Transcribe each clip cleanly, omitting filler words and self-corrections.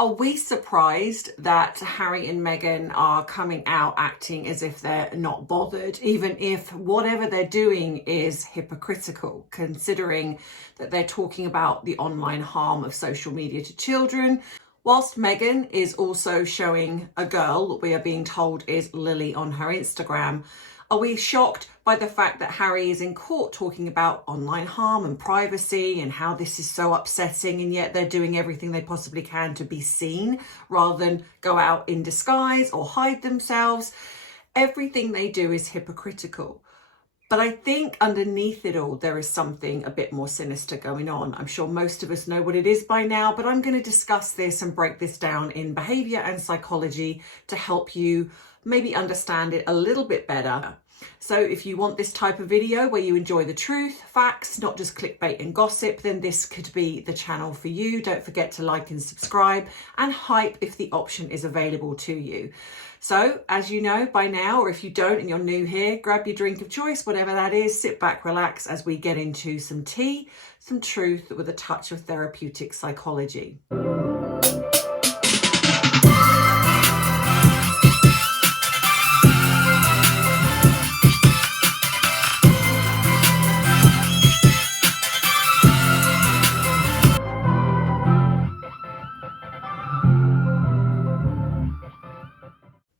Are we surprised that Harry and Meghan are coming out acting as if they're not bothered, even if whatever they're doing is hypocritical, considering that they're talking about the online harm of social media to children, whilst Meghan is also showing a girl that we are being told is Lily on her Instagram? Are we shocked by the fact that Harry is in court talking about online harm and privacy and how this is so upsetting, and yet they're doing everything they possibly can to be seen rather than go out in disguise or hide themselves? Everything they do is hypocritical. But I think underneath it all, there is something a bit more sinister going on. I'm sure most of us know what it is by now, but I'm going to discuss this and break this down in behaviour and psychology to help you maybe understand it a little bit better. So if you want this type of video where you enjoy the truth, facts, not just clickbait and gossip, then this could be the channel for you. Don't forget to like and subscribe, and hype if the option is available to you. So as you know by now, or if you don't and you're new here, grab your drink of choice, whatever that is, sit back, relax as we get into some tea, some truth with a touch of therapeutic psychology.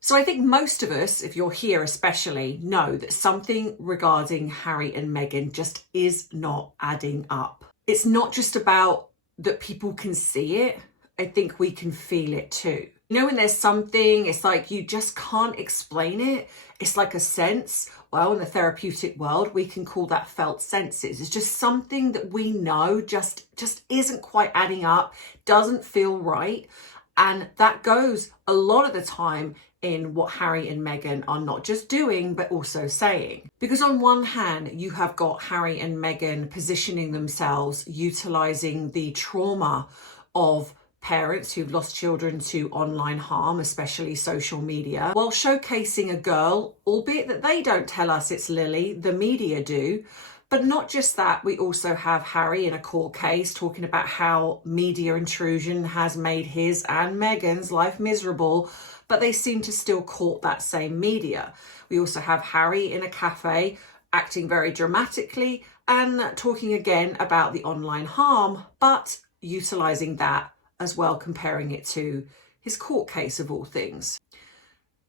So I think most of us, if you're here especially, know that something regarding Harry and Meghan just is not adding up. It's not just about that people can see it. I think we can feel it too. You know, when there's something, it's like you just can't explain it. It's like a sense. Well, in the therapeutic world, we can call that felt senses. It's just something that we know just isn't quite adding up, doesn't feel right. And that goes a lot of the time in what Harry and Meghan are not just doing, but also saying. Because on one hand, you have got Harry and Meghan positioning themselves, utilising the trauma of parents who've lost children to online harm, especially social media, while showcasing a girl, albeit that they don't tell us it's Lily, the media do. But not just that, we also have Harry in a court case talking about how media intrusion has made his and Meghan's life miserable, but they seem to still court that same media. We also have Harry in a cafe acting very dramatically and talking again about the online harm, but utilising that as well, comparing it to his court case of all things.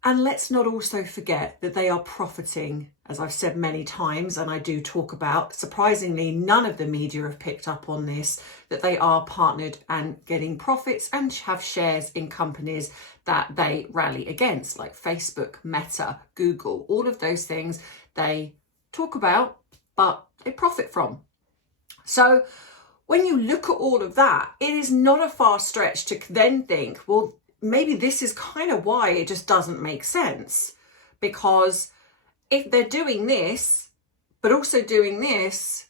And let's not also forget that they are profiting, as I've said many times, and I do talk about, surprisingly, none of the media have picked up on this, that they are partnered and getting profits and have shares in companies that they rally against, like Facebook, Meta, Google, all of those things they talk about, but they profit from. So when you look at all of that, it is not a far stretch to then think, well, maybe this is kind of why it just doesn't make sense. Because if they're doing this, but also doing this,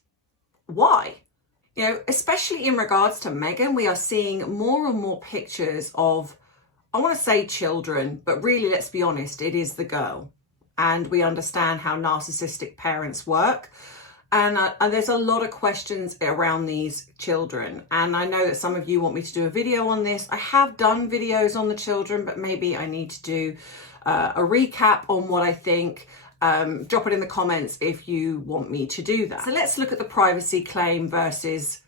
why? You know, especially in regards to Meghan, we are seeing more and more pictures of, I want to say children, but really, let's be honest, it is the girl. And we understand how narcissistic parents work. And there's a lot of questions around these children. And I know that some of you want me to do a video on this. I have done videos on the children, but maybe I need to do a recap on what I think. Drop it in the comments if you want me to do that. So let's look at the privacy claim versus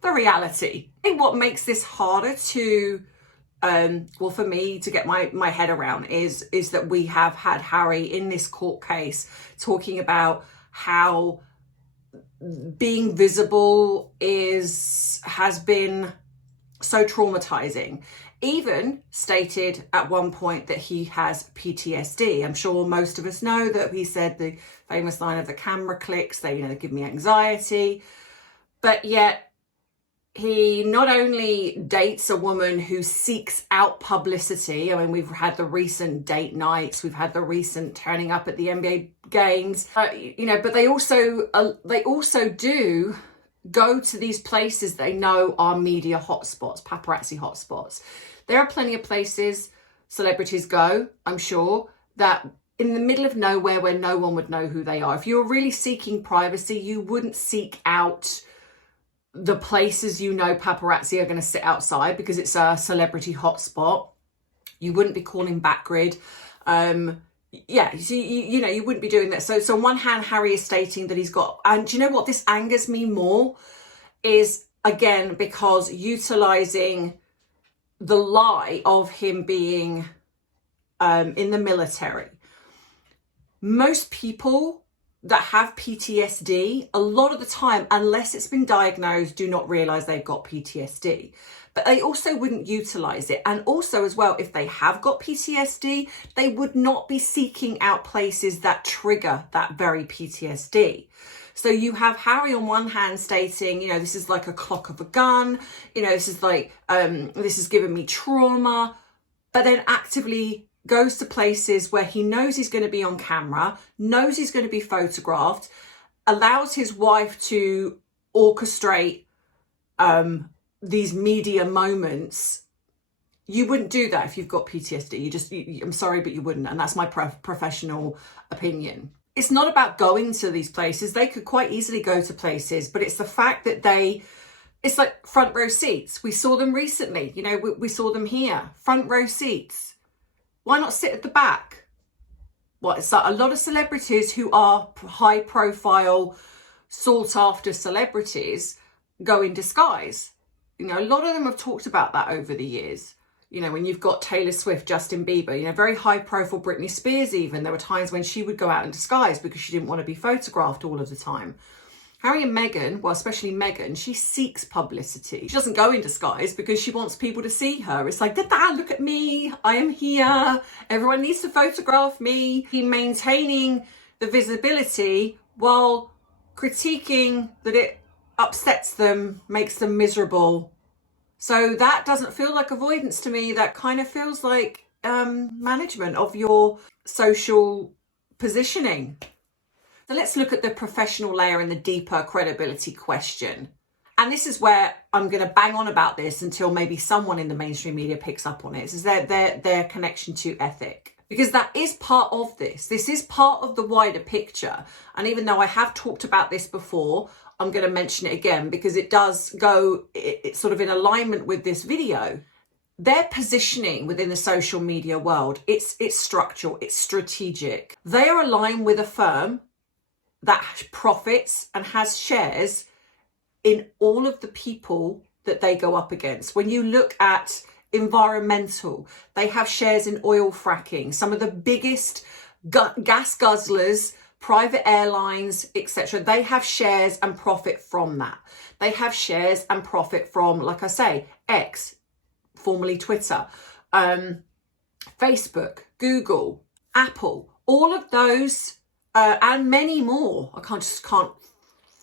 the reality. I think what makes this harder to, well, for me to get my head around is that we have had Harry in this court case talking about how being visible has been so traumatizing. Even stated at one point that he has PTSD. I'm sure most of us know that he said the famous line of the camera clicks, they give me anxiety. But yet he not only dates a woman who seeks out publicity. I mean, we've had the recent date nights, we've had the recent turning up at the NBA games, but they also do go to these places they know are media hotspots, paparazzi hotspots. There are plenty of places celebrities go, I'm sure, that in the middle of nowhere where no one would know who they are. If you're really seeking privacy, you wouldn't seek out the places, you know, paparazzi are going to sit outside because it's a celebrity hotspot. You wouldn't be calling backgrid. Yeah, so you know, you wouldn't be doing that. So on one hand, Harry is stating that he's got, and do you know what, this angers me more is, again, because utilizing the lie of him being in the military. Most people that have PTSD, a lot of the time, unless it's been diagnosed, do not realize they've got PTSD. But they also wouldn't utilize it. And also as well, if they have got PTSD, they would not be seeking out places that trigger that very PTSD. So you have Harry on one hand stating, you know, this is like a clock of a gun, you know, this is like, this has given me trauma, but then actively goes to places where he knows he's going to be on camera, knows he's going to be photographed, allows his wife to orchestrate these media moments. You wouldn't do that if you've got PTSD. I'm sorry, but you wouldn't. And that's my professional opinion. It's not about going to these places. They could quite easily go to places, but it's the fact that it's like front row seats. We saw them recently, you know, we saw them here, front row seats. Why not sit at the back? Well, it's like a lot of celebrities who are high profile, sought after celebrities go in disguise. You know, a lot of them have talked about that over the years. You know, when you've got Taylor Swift, Justin Bieber, you know, very high profile, Britney Spears even, there were times when she would go out in disguise because she didn't want to be photographed all of the time. Harry and Meghan, well, especially Meghan, she seeks publicity. She doesn't go in disguise because she wants people to see her. It's like, da-da, look at me, I am here, everyone needs to photograph me. He maintaining the visibility while critiquing that it upsets them, makes them miserable. So that doesn't feel like avoidance to me. That kind of feels like management of your social positioning. So let's look at the professional layer and the deeper credibility question. And this is where I'm going to bang on about this until maybe someone in the mainstream media picks up on it. This is their connection to ethic. Because that is part of this. This is part of the wider picture. And even though I have talked about this before, I'm going to mention it again because it does go, it's sort of in alignment with this video. Their positioning within the social media world, it's structural, it's strategic. They are aligned with a firm that profits and has shares in all of the people that they go up against. When you look at environmental, they have shares in oil fracking, some of the biggest gas guzzlers, private airlines, etc. They have shares and profit from that. They have shares and profit from, like I say, X, formerly Twitter, Facebook, Google, Apple, all of those, and many more. I can't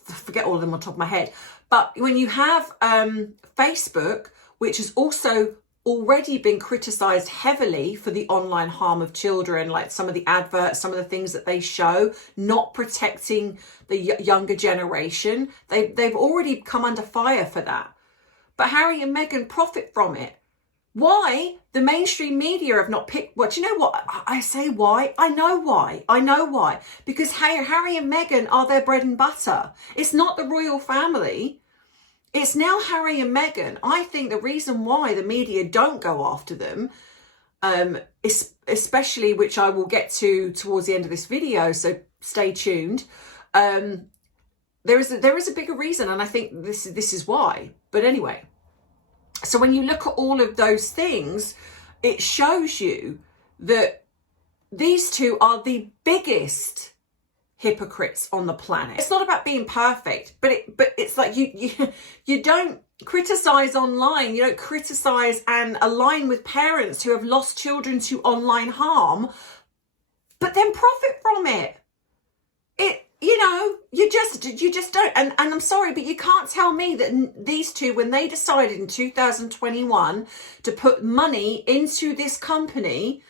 forget all of them on top of my head. But when you have Facebook, which has also already been criticised heavily for the online harm of children, like some of the adverts, some of the things that they show, not protecting the younger generation. They've already come under fire for that. But Harry and Meghan profit from it. Why the mainstream media have not picked, well, do you know what? I say why. I know why. I know why. Because Harry and Meghan are their bread and butter. It's not the royal family. It's now Harry and Meghan. I think the reason why the media don't go after them, especially, which I will get to towards the end of this video, so stay tuned. There is a bigger reason, and I think this is why. But anyway, so when you look at all of those things, it shows you that these two are the biggest hypocrites on the planet. It's not about being perfect, but it's like you don't criticize online, you don't criticize and align with parents who have lost children to online harm, but then profit from it. You know, you just don't. And I'm sorry, but you can't tell me that these two, when they decided in 2021 to put money into this company,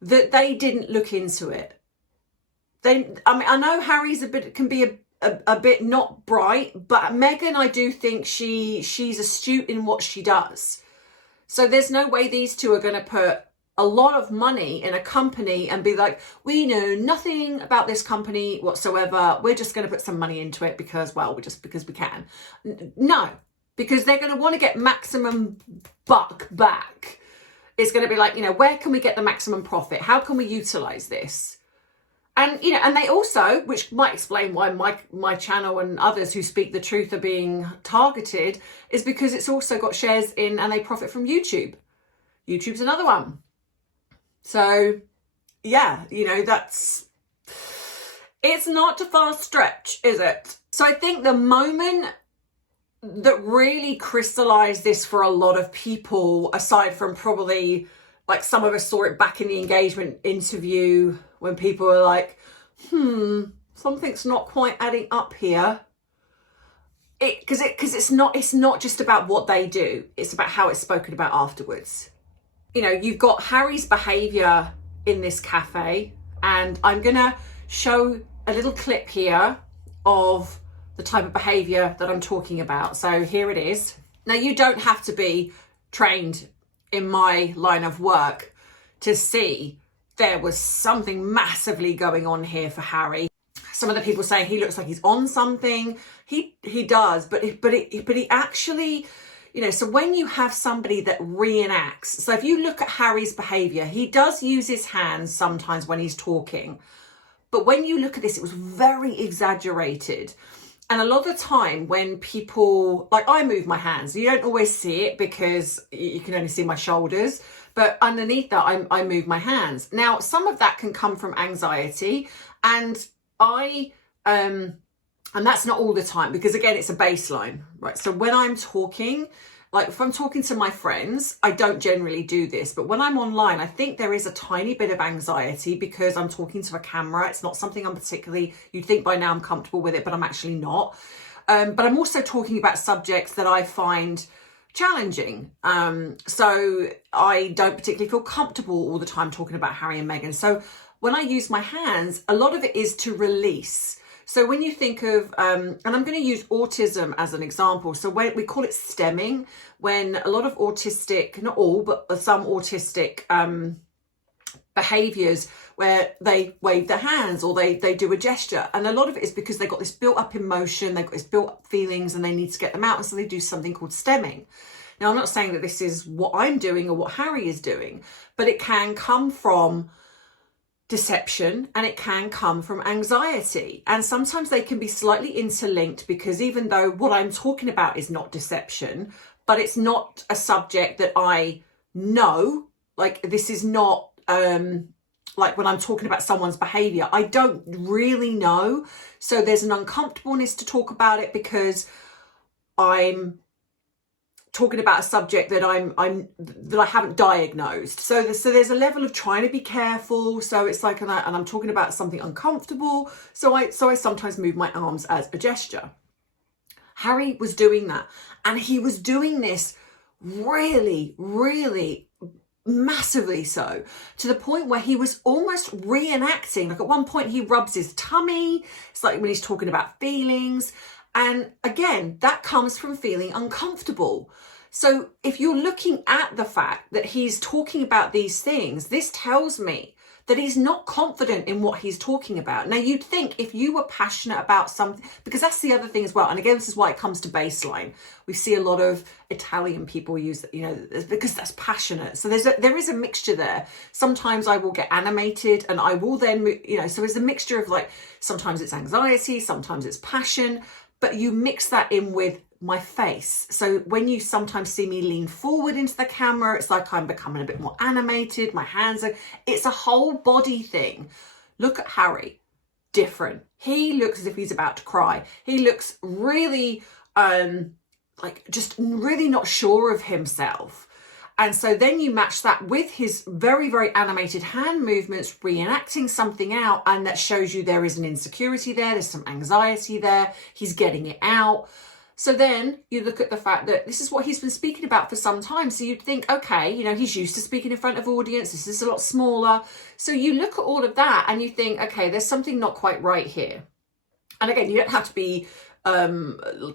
that they didn't look into it. I mean, I know Harry's can be a bit not bright, but Meghan, I do think she's astute in what she does. So there's no way these two are going to put a lot of money in a company and be like, we know nothing about this company whatsoever, we're just going to put some money into it because, well, because we can. No, because they're going to want to get maximum buck back. It's going to be like, you know, where can we get the maximum profit? How can we utilize this? And, you know, and they also, which might explain why my channel and others who speak the truth are being targeted, is because it's also got shares in and they profit from YouTube. YouTube's another one. So, yeah, you know, it's not a far stretch, is it? So I think the moment that really crystallized this for a lot of people, aside from probably like some of us saw it back in the engagement interview when people were like, something's not quite adding up here. Because it's not just about what they do, it's about how it's spoken about afterwards. You know, you've got Harry's behaviour in this cafe, and I'm gonna show a little clip here of the type of behaviour that I'm talking about. So here it is. Now, you don't have to be trained in my line of work to see there was something massively going on here for Harry. Some of the people saying he looks like he's on something. He does, but he actually, you know, so when you have somebody that reenacts, so if you look at Harry's behaviour, he does use his hands sometimes when he's talking. But when you look at this, it was very exaggerated. And a lot of the time when people, like I move my hands, you don't always see it because you can only see my shoulders, but underneath that, I move my hands. Now, some of that can come from anxiety, and and that's not all the time, because again, it's a baseline, right? So when I'm talking, like if I'm talking to my friends, I don't generally do this, but when I'm online, I think there is a tiny bit of anxiety because I'm talking to a camera. It's not something I'm particularly, you'd think by now I'm comfortable with it, but I'm actually not. But I'm also talking about subjects that I find challenging. So I don't particularly feel comfortable all the time talking about Harry and Meghan. So when I use my hands, a lot of it is to release. So when you think of, and I'm going to use autism as an example. So when we call it stemming, when a lot of autistic, not all, but some autistic behaviours where they wave their hands or they do a gesture. And a lot of it is because they've got this built up emotion, they've got this built up feelings and they need to get them out. And so they do something called stemming. Now, I'm not saying that this is what I'm doing or what Harry is doing, but it can come from deception and it can come from anxiety, and sometimes they can be slightly interlinked, because even though what I'm talking about is not deception, but it's not a subject that I know, like this is not like when I'm talking about someone's behavior, I don't really know, so there's an uncomfortableness to talk about it because I'm talking about a subject that I haven't diagnosed. So there's a level of trying to be careful. So it's like, and I'm talking about something uncomfortable. So I sometimes move my arms as a gesture. Harry was doing that, and he was doing this really, really massively so, to the point where he was almost reenacting. Like at one point he rubs his tummy. It's like when he's talking about feelings. And again, that comes from feeling uncomfortable. So if you're looking at the fact that he's talking about these things, this tells me that he's not confident in what he's talking about. Now, you'd think if you were passionate about something, because that's the other thing as well. And again, this is why it comes to baseline. We see a lot of Italian people use, you know, because that's passionate. So there is a mixture there. Sometimes I will get animated and I will then, you know, so there's a mixture of like, sometimes it's anxiety, sometimes it's passion, but you mix that in with my face. So when you sometimes see me lean forward into the camera, it's like I'm becoming a bit more animated. My hands are, it's a whole body thing. Look at Harry, different. He looks as if he's about to cry. He looks really, like just really not sure of himself. And so then you match that with his very, very animated hand movements, reenacting something out, and that shows you there is an insecurity there, there's some anxiety there, he's getting it out. So then you look at the fact that this is what he's been speaking about for some time. So you'd think, okay, you know, he's used to speaking in front of audience, this is a lot smaller. So you look at all of that and you think, okay, there's something not quite right here. And again, you don't have to be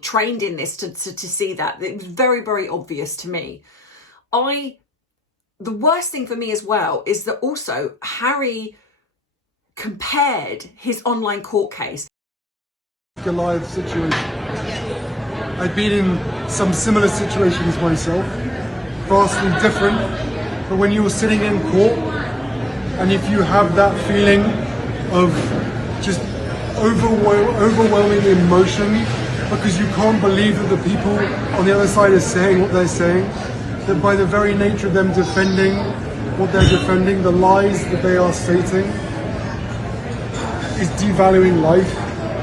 trained in this to see that. It was very, very obvious to me. I the worst thing for me as well is that also Harry compared his online court case. A live situation. I've been in some similar situations myself, vastly different, but when you're sitting in court and if you have that feeling of just overwhelming emotion because you can't believe that the people on the other side are saying what they're saying, that by the very nature of them defending what they're defending, the lies that they are stating is devaluing life,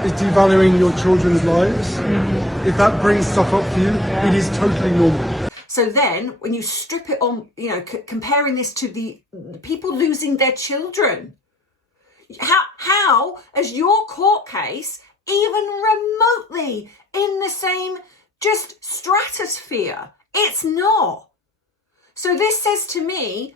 is devaluing your children's lives. If that brings stuff up for you, it is totally normal. So then when you strip it on, you know, comparing this to the people losing their children, how is your court case even remotely in the same just stratosphere? It's not. So this says to me,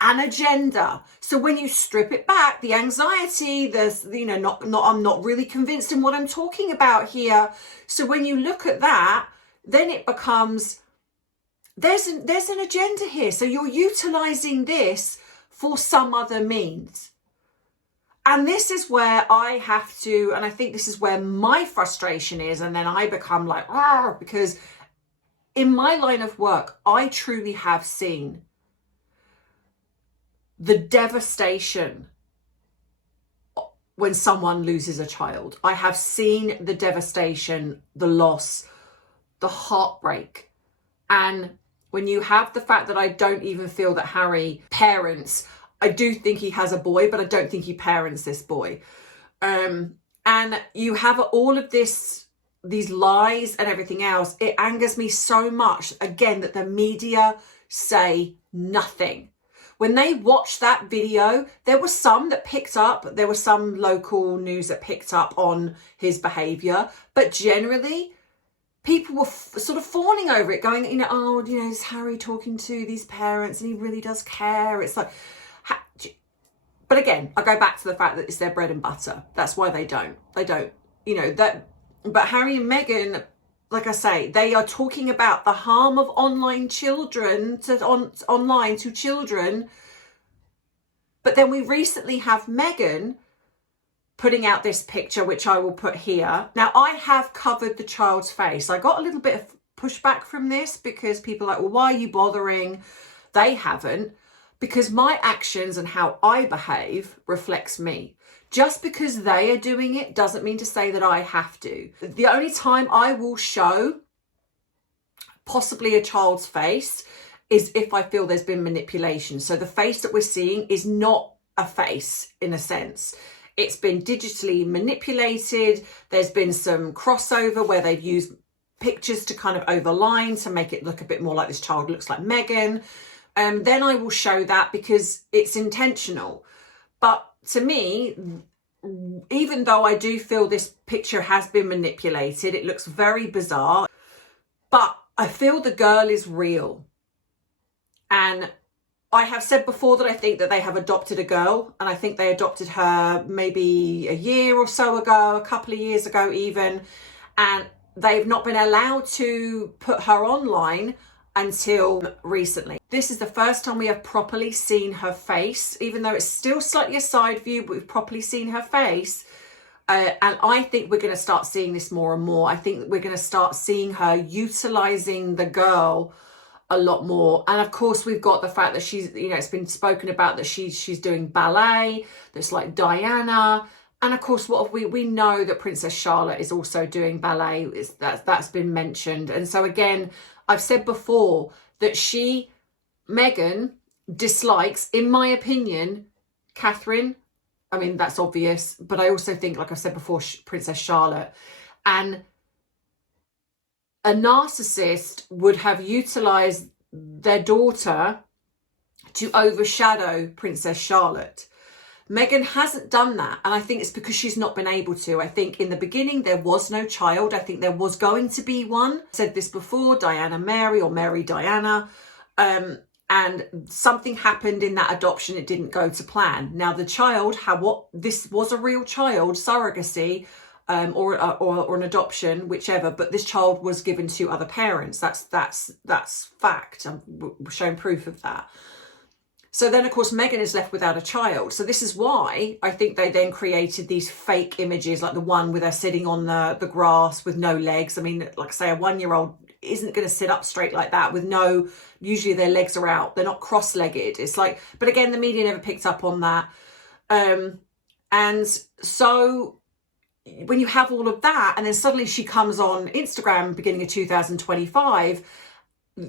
an agenda. So when you strip it back, the anxiety, there's, you know, I'm not really convinced in what I'm talking about here. So when you look at that, then it becomes, there's an agenda here. So you're utilizing this for some other means. And this is where I have to, and I think this is where my frustration is. And then I become like, because in my line of work, I truly have seen the devastation when someone loses a child. I have seen the devastation, the loss, the heartbreak. And when you have the fact that I don't even feel that Harry parents, I do think he has a boy, but I don't think he parents this boy. And you have all of this, these lies and everything else. It angers me so much, again, that the media say nothing. When they watched that video, there were some that picked up, there was some local news that picked up on his behaviour, but generally people were sort of fawning over it, going, you know, oh, you know, is Harry talking to these parents and he really does care? It's like, but again, I go back to the fact that it's their bread and butter. That's why they don't, you know, that, but Harry and Meghan, like I say, they are talking about the harm of online children online to children. But then we recently have Meghan putting out this picture, which I will put here. Now, I have covered the child's face. I got a little bit of pushback from this because people are like, well, why are you bothering? They haven't, because my actions and how I behave reflects me. Just because they are doing it doesn't mean to say that I have to. The only time I will show possibly a child's face is if I feel there's been manipulation. So the face that we're seeing is not a face in a sense. It's been digitally manipulated. There's been some crossover where they've used pictures to kind of overline to make it look a bit more like this child looks like Meghan. Then I will show that because it's intentional. But to me, even though I do feel this picture has been manipulated, it looks very bizarre, but I feel the girl is real. And I have said before that I think that they have adopted a girl, and I think they adopted her maybe a year or so ago, a couple of years ago even, and they've not been allowed to put her online until recently. This is the first time we have properly seen her face, even though it's still slightly a side view, but we've properly seen her face. And I think we're going to start seeing this more and more. I think we're going to start seeing her utilizing the girl a lot more. And of course, we've got the fact that she's, you know, it's been spoken about that she's doing ballet, that's like Diana. And of course, what we know that Princess Charlotte is also doing ballet. That's been mentioned. And so again, I've said before that Meghan dislikes, in my opinion, Catherine. I mean, that's obvious, but I also think, like I said before, Princess Charlotte. And a narcissist would have utilised their daughter to overshadow Princess Charlotte. Meghan hasn't done that, and I think it's because she's not been able to. I think in the beginning there was no child. I think there was going to be one. I said this before, Diana Mary or Mary Diana, and something happened in that adoption. It didn't go to plan. Now the child, this was a real child, surrogacy. or an adoption, whichever, but this child was given to other parents. That's fact. I've shown proof of that. So then, of course, Meghan is left without a child. So this is why I think they then created these fake images, like the one with her sitting on the grass with no legs. I mean, like I say, a 1-year-old isn't going to sit up straight like that with no, usually their legs are out. They're not cross-legged. It's like, but again, the media never picked up on that. And so when you have all of that, and then suddenly she comes on Instagram beginning of 2025,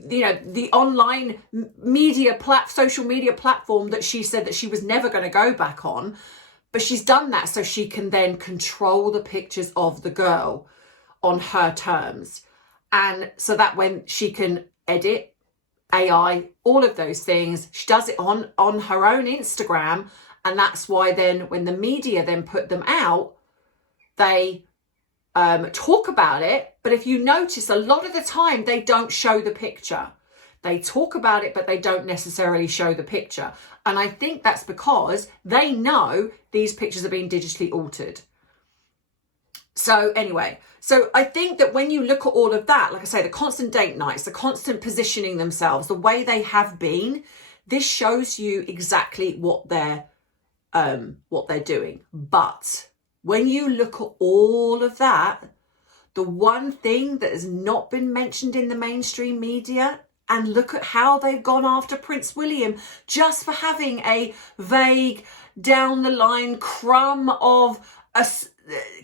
you know, the online media social media platform that she said that she was never going to go back on, but she's done that so she can then control the pictures of the girl on her terms. And so that when she can edit, AI, all of those things, she does it on her own Instagram. And that's why then when the media then put them out, they talk about it. But if you notice, a lot of the time they don't show the picture. They talk about it, but they don't necessarily show the picture. And I think that's because they know these pictures are being digitally altered. So anyway, so I think that when you look at all of that, like I say, the constant date nights, the constant positioning themselves, the way they have been, this shows you exactly what they're doing. But when you look at all of that, the one thing that has not been mentioned in the mainstream media, and look at how they've gone after Prince William just for having a vague down the line crumb of a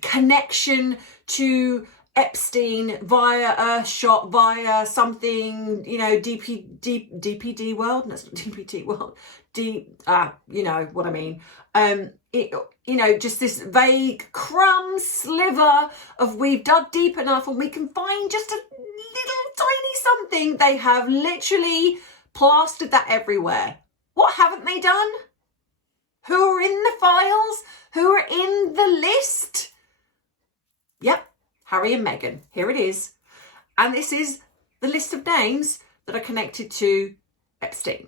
connection to Epstein via a shop, via something, you know, DPD world. No, it's not DPD world. You know what I mean. You know, just this vague crumb sliver of we've dug deep enough and we can find just a little tiny something. They have literally plastered that everywhere. What haven't they done? Who are in the files? Who are in the list? Yep, Harry and Meghan. Here it is. And this is the list of names that are connected to Epstein.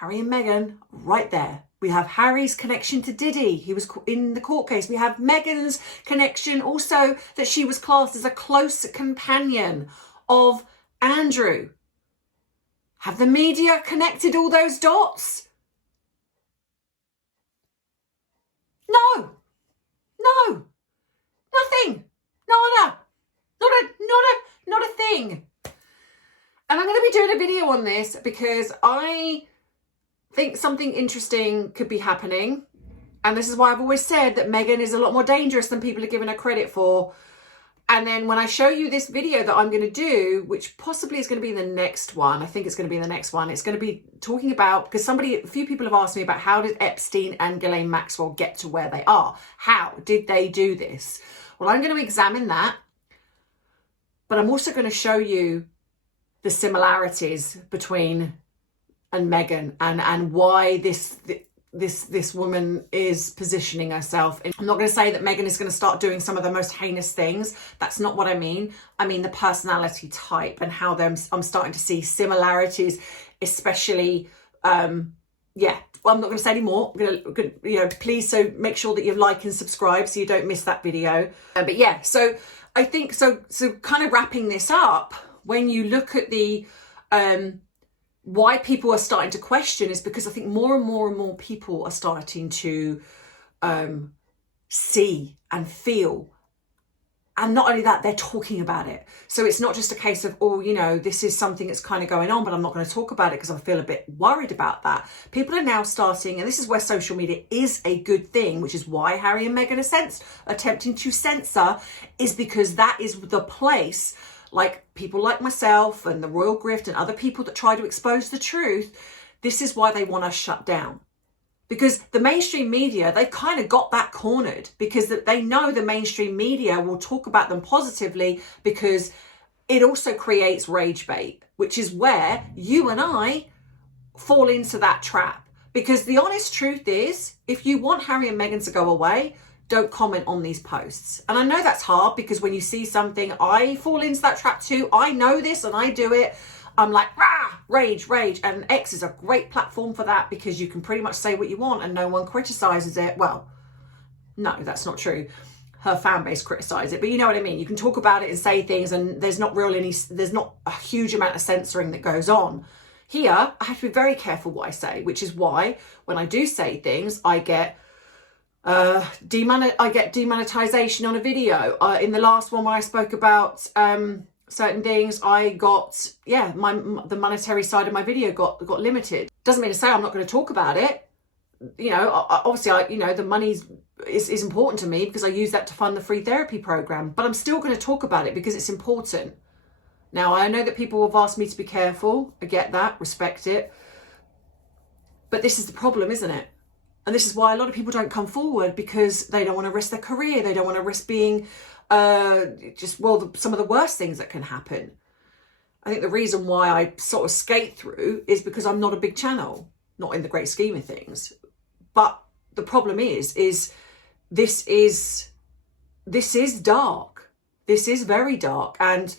Harry and Meghan, right there. We have Harry's connection to Diddy. He was in the court case. We have Meghan's connection also that she was classed as a close companion of Andrew. Have the media connected all those dots? No, nothing, not a thing. And I'm going to be doing a video on this because I think something interesting could be happening. And this is why I've always said that Meghan is a lot more dangerous than people are giving her credit for. And then when I show you this video that I'm going to do, which possibly is going to be the next one, I think it's going to be the next one. It's going to be talking about, because a few people have asked me about how did Epstein and Ghislaine Maxwell get to where they are? How did they do this? Well, I'm going to examine that. But I'm also going to show you the similarities between and Meghan and why this woman is positioning herself. I'm not going to say that Meghan is going to start doing some of the most heinous things. That's not what I mean. I mean the personality type and how I'm starting to see similarities, especially, yeah. Well, I'm not going to say any more. I'm going to, you know, please, so make sure that you like and subscribe so you don't miss that video. But yeah, so I think, so kind of wrapping this up, when you look at the, why people are starting to question is because I think more and more people are starting to see and feel. And not only that, they're talking about it. So it's not just a case of, oh, you know, this is something that's kind of going on, but I'm not going to talk about it because I feel a bit worried about that. People are now starting, and this is where social media is a good thing, which is why Harry and Meghan are attempting to censor, is because that is the place, like people like myself and the Royal Grift and other people that try to expose the truth, this is why they want us shut down. Because the mainstream media, they've kind of got that cornered because they know the mainstream media will talk about them positively because it also creates rage bait, which is where you and I fall into that trap. Because the honest truth is, if you want Harry and Meghan to go away, don't comment on these posts. And I know that's hard because when you see something, I fall into that trap too. I know this and I do it. I'm like, rah, rage. And X is a great platform for that because you can pretty much say what you want and no one criticizes it. Well, no, that's not true. her fan base criticise it, but you know what I mean. You can talk about it and say things, and there's not a huge amount of censoring that goes on. Here, I have to be very careful what I say, which is why when I do say things, I get demonetization on a video. In the last one where I spoke about certain things, I got, the monetary side of my video got limited. Doesn't mean to say I'm not going to talk about it. You know, obviously, the money is important to me because I use that to fund the free therapy program, but I'm still going to talk about it because it's important. Now, I know that people have asked me to be careful. I get that, respect it. But this is the problem, isn't it? And this is why a lot of people don't come forward, because they don't want to risk their career. They don't want to risk being some of the worst things that can happen. I think the reason why I sort of skate through is because I'm not a big channel, not in the great scheme of things. But the problem is this is dark. This is very dark, and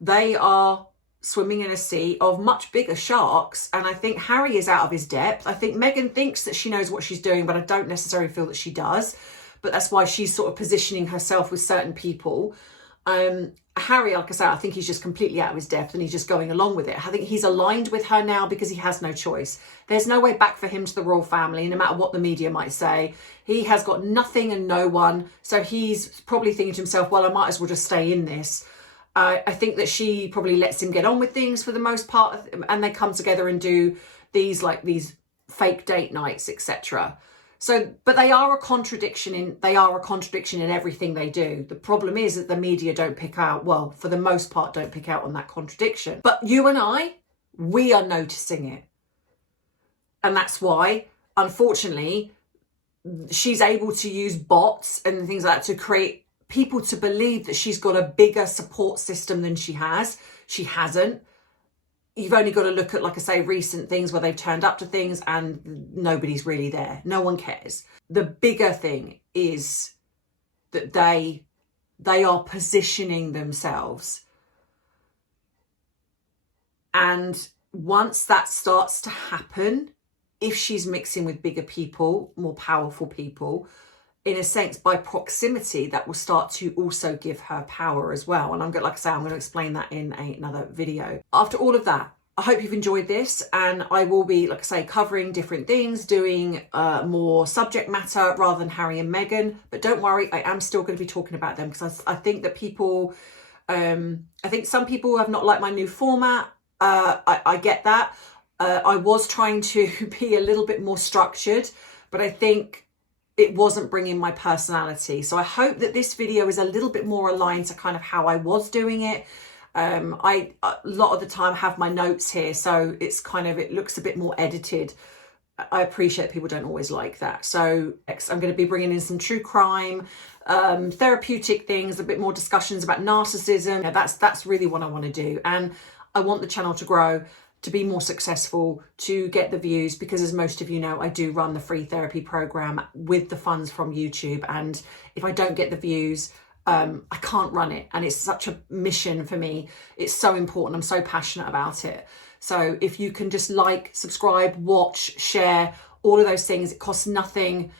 they are swimming in a sea of much bigger sharks. And I think Harry is out of his depth. I think Meghan thinks that she knows what she's doing, but I don't necessarily feel that she does. But that's why she's sort of positioning herself with certain people. Harry, like I say, I think he's just completely out of his depth and he's just going along with it. I think he's aligned with her now because he has no choice. There's no way back for him to the royal family, no matter what the media might say. He has got nothing and no one. So he's probably thinking to himself, well, I might as well just stay in this. I think that she probably lets him get on with things for the most part, and they come together and do these fake date nights, etc. So, but they are a contradiction in everything they do. The problem is that the media don't pick out, well, for the most part, don't pick out on that contradiction. But you and I, we are noticing it. And that's why, unfortunately, she's able to use bots and things like that to create people to believe that she's got a bigger support system than she has. She hasn't. You've only got to look at, like I say, recent things where they've turned up to things and nobody's really there. No one cares. The bigger thing is that they are positioning themselves. And once that starts to happen, if she's mixing with bigger people, more powerful people, in a sense, by proximity, that will start to also give her power as well. And I'm going to explain that in another video. After all of that, I hope you've enjoyed this, and I will be, like I say, covering different things, doing more subject matter rather than Harry and Meghan. But don't worry, I am still going to be talking about them because I think that people, I think some people have not liked my new format. I get that. I was trying to be a little bit more structured, but I think it wasn't bringing my personality. So I hope that this video is a little bit more aligned to kind of how I was doing it. I a lot of the time have my notes here, so it's kind of, it looks a bit more edited. I appreciate people don't always like that. So I'm going to be bringing in some true crime, therapeutic things, a bit more discussions about narcissism. That's really what I want to do. And I want the channel to grow, to be more successful, to get the views, because as most of you know, I do run the free therapy program with the funds from YouTube. And if I don't get the views, I can't run it. And it's such a mission for me. It's so important. I'm so passionate about it. So if you can just like, subscribe, watch, share, all of those things, it costs nothing.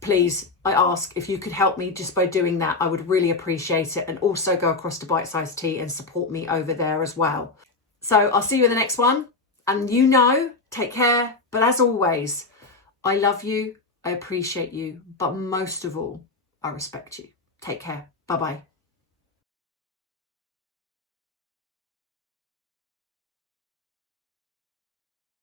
Please, I ask if you could help me just by doing that. I would really appreciate it. And also go across to Bite Size Tea and support me over there as well. So I'll see you in the next one. And take care. But as always, I love you, I appreciate you, but most of all, I respect you. Take care. Bye-bye.